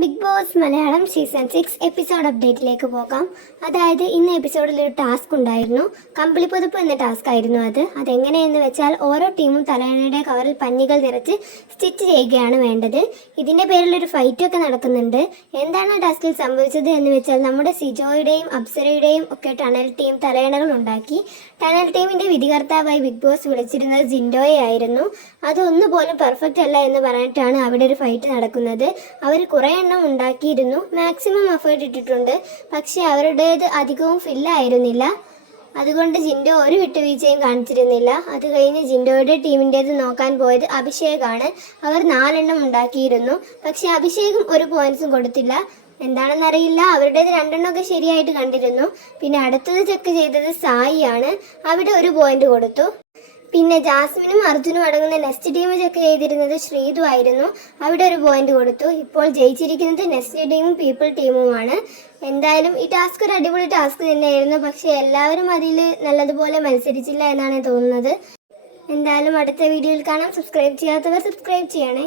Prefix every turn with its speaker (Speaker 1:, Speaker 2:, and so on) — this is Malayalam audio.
Speaker 1: Bigg Boss Malayalam season six episode അപ്ഡേറ്റിലേക്ക് പോകാം. അതായത് ഇന്ന് എപ്പിസോഡിൽ ഒരു ടാസ്ക് ഉണ്ടായിരുന്നു. കമ്പിളി പുതുപ്പ് എന്ന ടാസ്ക് ആയിരുന്നു അത്. അതെങ്ങനെയെന്ന് വെച്ചാൽ ഓരോ ടീമും തലയണയുടെ കവറിൽ പഞ്ഞികൾ നിറച്ച് സ്റ്റിച്ച് ചെയ്യുകയാണ് വേണ്ടത്. ഇതിന്റെ പേരിൽ ഒരു ഫൈറ്റൊക്കെ നടക്കുന്നുണ്ട് എന്താണ് ആ ടാസ്കിൽ സംഭവിച്ചത് എന്ന് വെച്ചാൽ നമ്മുടെ സിജോയുടെയും അപ്സരയുടെയും ഒക്കെ ടണൽ ടീം തലയണകൾ ഉണ്ടാക്കി. ടണൽ ടീമിന്റെ വിധികർത്താവായി ബിഗ് ബോസ് വിളിച്ചിരുന്നത് ജിൻഡോയെ ആയിരുന്നു. അതൊന്നുപോലും പെർഫെക്റ്റ് അല്ല എന്ന് പറഞ്ഞിട്ടാണ് അവിടെ ഒരു ഫൈറ്റ് നടക്കുന്നത്. അവർ കുറേ എണ്ണം ഉണ്ടാക്കിയിരുന്നു. മാക്സിമം എഫേർട്ട് ഇട്ടിട്ടുണ്ട്. പക്ഷേ അവരുടേത് അധികവും ഫില്ലായിരുന്നില്ല അതുകൊണ്ട് ജിൻഡോ ഒരു വിട്ടുവീഴ്ചയും കാണിച്ചിരുന്നില്ല. അത് കഴിഞ്ഞ് ജിൻഡോയുടെ ടീമിന്റേത് നോക്കാൻ പോയത് അഭിഷേകാണ്. അവർ നാലെണ്ണം ഉണ്ടാക്കിയിരുന്നു. പക്ഷേ അഭിഷേകും ഒരു പോയിന്റ്സും കൊടുത്തില്ല. എന്താണെന്നറിയില്ല. അവരുടേത് രണ്ടെണ്ണമൊക്കെ ശരിയായിട്ട് കണ്ടിരുന്നു. പിന്നെ അടുത്തത് ചെക്ക് ചെയ്തത് സായിയാണ്. അവിടെ ഒരു പോയിന്റ് കൊടുത്തു. പിന്നെ ജാസ്മിനും അർജുനും അടങ്ങുന്ന നെസ്റ്റ് ടീം ചെക്ക് ചെയ്തിരുന്നത് ശ്രീതു ആയിരുന്നു. അവിടെ ഒരു പോയിന്റ് കൊടുത്തു. ഇപ്പോൾ ജയിച്ചിരിക്കുന്നത് നെസ്റ്റ് ടീമും പീപ്പിൾ ടീമുമാണ് എന്തായാലും ഈ ടാസ്ക് ഒരു അടിപൊളി ടാസ്ക് തന്നെയായിരുന്നു. പക്ഷെ എല്ലാവരും അതിൽ നല്ലതുപോലെ മത്സരിച്ചില്ല എന്നാണ് തോന്നുന്നത്. എന്തായാലും അടുത്ത വീഡിയോയിൽ കാണാം. സബ്സ്ക്രൈബ് ചെയ്യാത്തവർ സബ്സ്ക്രൈബ് ചെയ്യണേ.